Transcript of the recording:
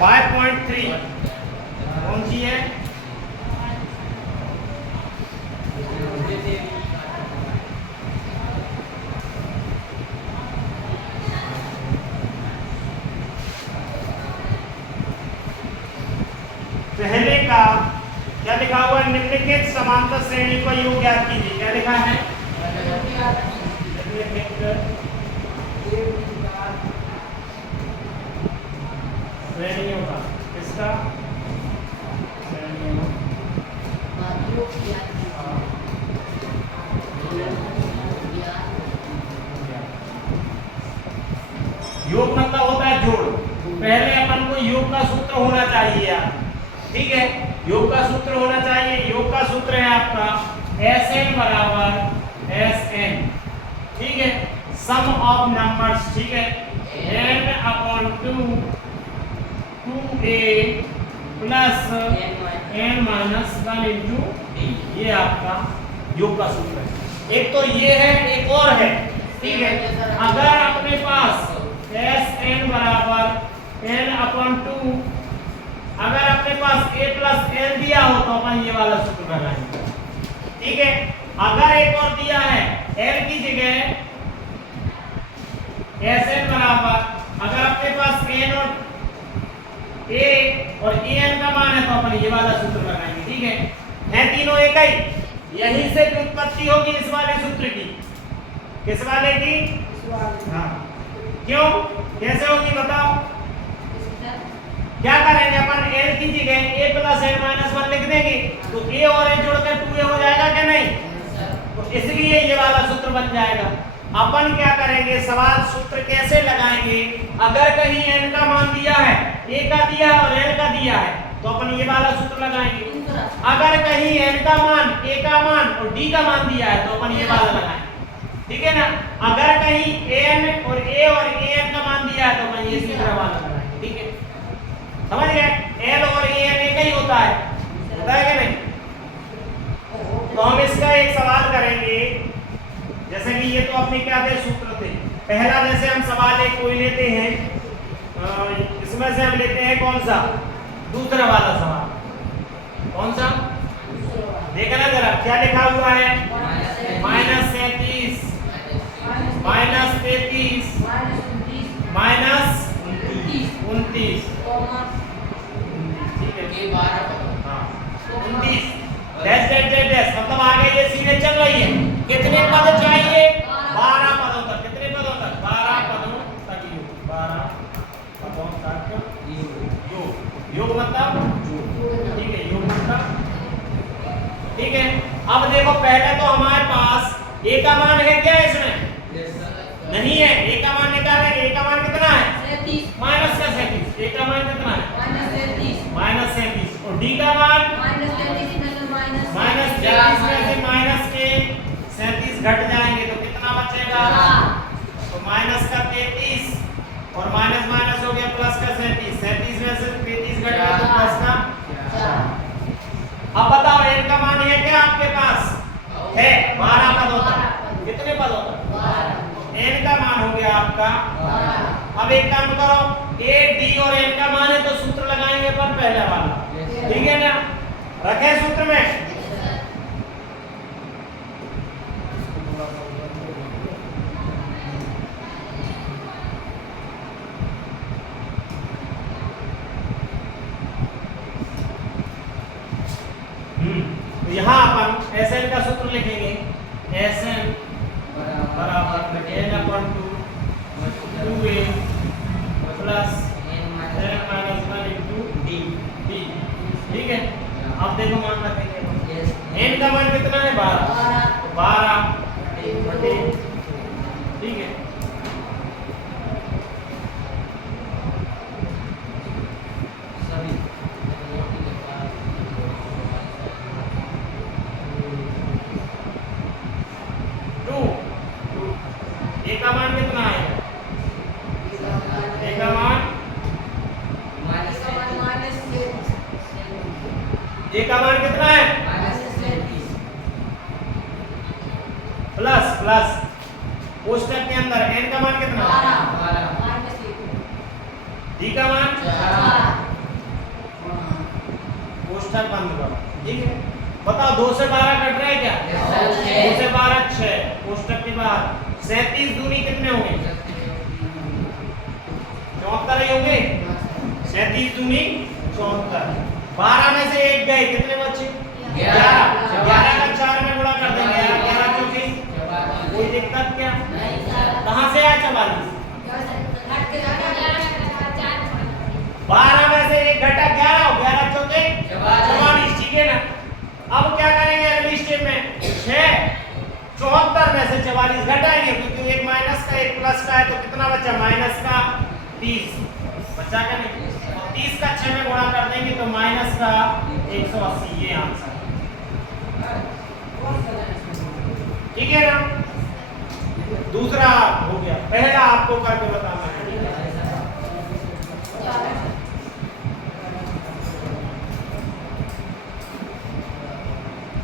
5.3 कौन सी है? पहले का क्या लिखा हुआ है? निम्नलिखित समांतर श्रेणी का योग ज्ञात कीजिए। क्या लिखा है? श्रेणियों का किसका? श्रेणियों योग मतलब होता है जोड़। पहले अपन को योग का सूत्र होना चाहिए यार, ठीक है? योग का सूत्र होना चाहिए। योग का सूत्र है आपका Sn बराबर Sn, ठीक है? सम ऑफ नंबर्स, ठीक है? n upon 2a plus n minus 1 into d, ये आपका योग का सूत्र है। एक तो ये है, एक और है, ठीक है? अगर अपने पास Sn बराबर n अपॉन 2, अगर अपने पास a प्लस n दिया हो तो अपन ये वाला सूत्र लगाएंगे, ठीक है? अगर एक और दिया है l की जगह Sn बराबर, अगर अपने पास n और a और an का मान है तो अपन ये वाला सूत्र लगाएंगे, ठीक है? तीनों एक ही। यहीं से उत्पत्ति होगी इस वाले सूत्र की। किस वाले की? हाँ। क्यों? कैसे होगी बताओ? क्या करेंगे अपन? l की जगह a प्लस n माइनस 1 लिख देंगे तो a और a जोड़कर 2a हो जाएगा क्या नहीं? तो इसलिए ये वाला सूत्र बन जाएगा। अपन क्या करेंगे? सवाल सूत्र कैसे लगाएंगे? अगर कहीं n का मान दिया है, a का दिया है और n का दिया है तो अपन ये वाला सूत्र लगाएंगे। अगर कहीं n का मान, a का मान और d का मान दिया है तो अपन ये वाला लगाएंगे, ठीक है ना? अगर कहीं an और a और an का मान दिया है तो अपन ये सूत्र वाला लगाएंगे, ठीक है? समझ गए? l और an एक ही होता है क्या नहीं? तो हम इसका एक सवाल करेंगे। जैसे कि ये तो अपने क्या थे? सूत्र थे। पहला जैसे हम सवाल एक कोई लेते हैं, इसमें से हम लेते हैं कौन सा? दूसरा वाला सवाल। कौन सा? देखना जरा क्या लिखा हुआ है? माइनस 37 माइनस 33 माइनस 29, ठीक है? 29 डैश डैश डैश डैश, मतलब आगे ये सीधे चल रही है। कितने पद चाहिए? 12 पदों तक। कितने पदों तक? 12 पदों तक योग। 12 पदों तक योग। योग मतलब, ठीक है? योग मतलब, ठीक है? अब देखो पहले तो हमारे पास a का मान है क्या इसमें? नहीं है। a का मान निकालेंगे। a का मान कितना है? माइनस का 37। a का मान कितना है? माइनस 37। और d का मान माइनस 33 में से माइनस के 37 घट जाएंगे तो कितना बचेगा? तो माइनस का 33 और माइनस माइनस हो गया प्लस का 37। 37 में से 33 घट गया तो प्लस का 4। अब बताओ n का मान है क्या आपके पास? है 12 पदों तक। कितने पदों तक? 12। n का मान हो गया आपका 12। अब एक काम करो, a d और n का मान है तो सूत्र लगाएंगे अपन पहले वाला, ठीक है ना? रखे सूत्र में। तो यहाँ अपन Sn का सूत्र लिखेंगे। Sn बराबर n upon 2a plus n minus 1 into d, ठीक है? अब देखो मान रखेंगे। n का मान कितना है? 12। 12 बटे, ठीक है? a का मान कितना है? a का मान a का मान कितना है? प्लस प्लस कोष्टक के अंदर n का मान कितना है? d का मान कोष्ठक बंद करो। ठीक है, बताओ 2 से 12 कट रहा है क्या? 2 से 12 6, कोष्ठक के बाहर 37 दूनी कितने होंगे? 74 ही होंगे। 37 दूनी 74, 12 में से 1 गए, कितने बचे? 11, 11 का 4 में गुणा कर देंगे, 11 चौके, कोई दिक्कत क्या? कहाँ से आया 44? 12 में से 1 घटा 11, 11 चौके 44, ठीक है ना। अब क्या करेंगे अगली स्टेप में? 74 में से 44 घटाएंगे, क्योंकि एक माइनस का एक प्लस का है, तो कितना बचा? माइनस का 30 बचा क्या नहीं? और 30 का 6 में गुणा कर देंगे तो माइनस का 180, ये आंसर। ठीक है ना। दूसरा हो गया, पहला आपको करके बताना।